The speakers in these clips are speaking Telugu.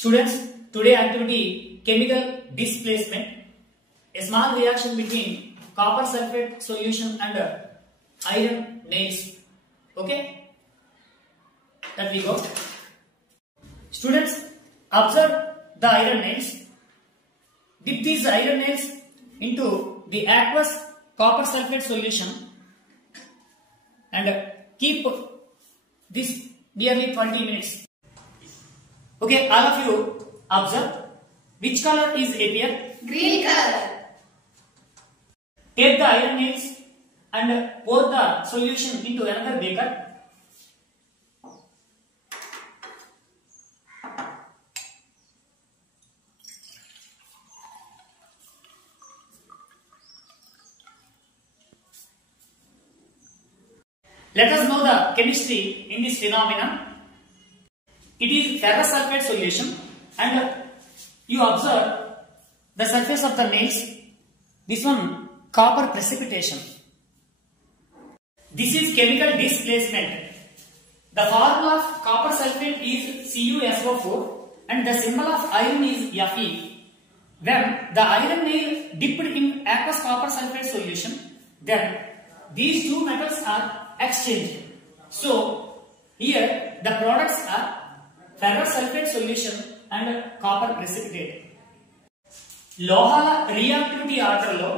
Students, today activity chemical displacement, a small reaction between copper sulfate solution and iron nails. Okay, that we go. Students, observe the iron nails. Dip these iron nails into the aqueous copper sulfate solution and keep this nearly 20 minutes. Okay, all of you observe. Which color is appear? Green color. Take the iron nails and pour the solution into another beaker. Let us know the chemistry in this phenomenon. It is ferrous sulfate solution and you observe the surface of the nails. This one copper precipitation. This is chemical displacement. The formula of copper sulfate is CuSO4 and the symbol of iron is Fe. When the iron nail dipped in aqueous copper sulfate solution, then these two metals are exchanged. So here the products are ferrous sulfate solution and copper precipitate. లోహాల రియాక్టివిటీ ఆర్డర్లో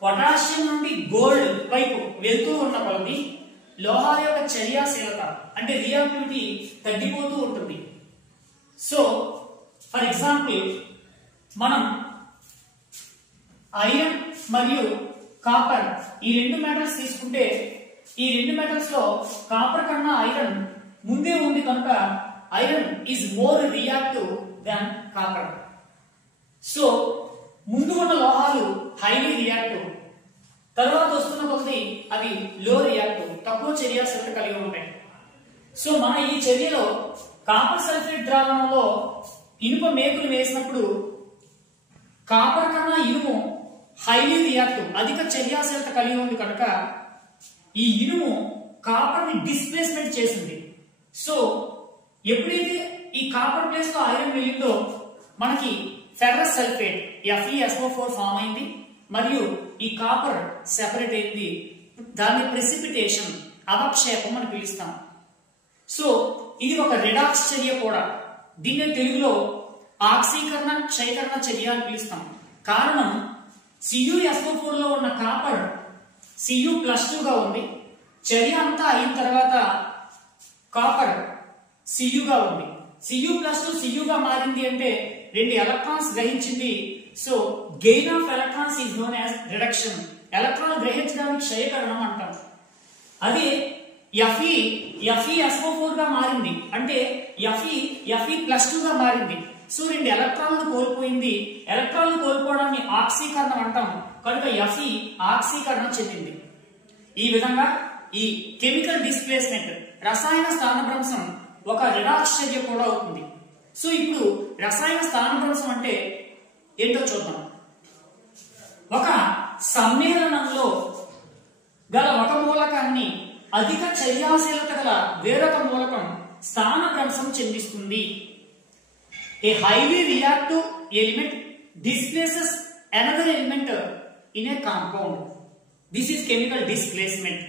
పొటాషియం నుండి గోల్డ్ వైపు వెళ్తూ ఉన్న కొలది లోహాల యొక్క చర్యాశీలత అంటే రియాక్టివిటీ తగ్గిపోతూ ఉంటుంది. సో ఫర్ ఎగ్జాంపుల్ మనం ఐరన్ మరియు కాపర్ ఈ రెండు మెటల్స్ తీసుకుంటే ఈ రెండు మెటల్స్ లో కాపర్ కన్నా ఐరన్ ముందే ఉంది కనుక iron is more reactive than copper. So ముందు ఉన్న లోహాలు హైలీ రియాక్టివ్, తర్వాత వస్తున్న కొద్ది అవి లో రియాక్టివ్, తక్కువ చర్యాశీలత కలిగి ఉంటాయి. సో మన ఈ చర్యలో కాపర్ సల్ఫేట్ ద్రావణంలో ఇనుప మేకులు వేసినప్పుడు కాపర్ కన్నా ఇనుము హైలీ రియాక్టివ్ అధిక చర్యాశీలత కలిగి ఉంది కనుక ఈ ఇనుము కాపర్ ని డిస్ప్లేస్మెంట్ చేసింది. సో ఎప్పుడైతే ఈ కాపర్ ప్లేస్ లో ఐరన్ వెళ్ళిందో మనకి ఫెర్రస్ సల్ఫేట్ FeSO4 ఫామ్ అయింది మరియు ఈ కాపర్ సెపరేట్ అయింది. దాన్ని ప్రెసిపిటేషన్ అవక్షేపం అని పిలుస్తాం. సో ఇది ఒక రిడాక్స్ చర్య కూడా. దీన్ని తెలుగులో ఆక్సీకరణ క్షయకరణ చర్య అని పిలుస్తాం. కారణం CuSO4 లో ఉన్న కాపర్ Cu+2 గా ఉంది. చర్య అంతా అయిన తర్వాత కాపర్ Cu గా ఉంది. Cu+2 Cu గా మారింది అంటే రెండు ఎలక్ట్రాన్స్ గ్రహించింది. So gain of electrons is known as reduction. Electron గ్రహించడానికి క్షయకరణం అంటాం. అదే FeSO4 గా మారింది అంటే Fe+2 గా మారింది. సో రెండు ఎలక్ట్రాన్లు కోల్పోయింది. ఎలక్ట్రాన్లు కోల్పోవడాన్ని ఆక్సీకరణం అంటాం కనుక Fe ఆక్సీకరణం చెందింది. ఈ విధంగా ఈ కెమికల్ డిస్ప్లేస్మెంట్ రసాయన స్థానభ్రంశం ఒక రిడాక్స్ చర్య కూడా అవుతుంది. సో ఇప్పుడు రసాయన స్థానభ్రంశం అంటే ఏంటో చూద్దాం. ఒక సమ్మేళనంలో గల ఒక మూలకాన్ని అధిక చర్యాశీలత గల వేరొక మూలకం స్థానభ్రంశం చెందిస్తుంది. A highly reactive element displaces another element in a compound. This is chemical displacement.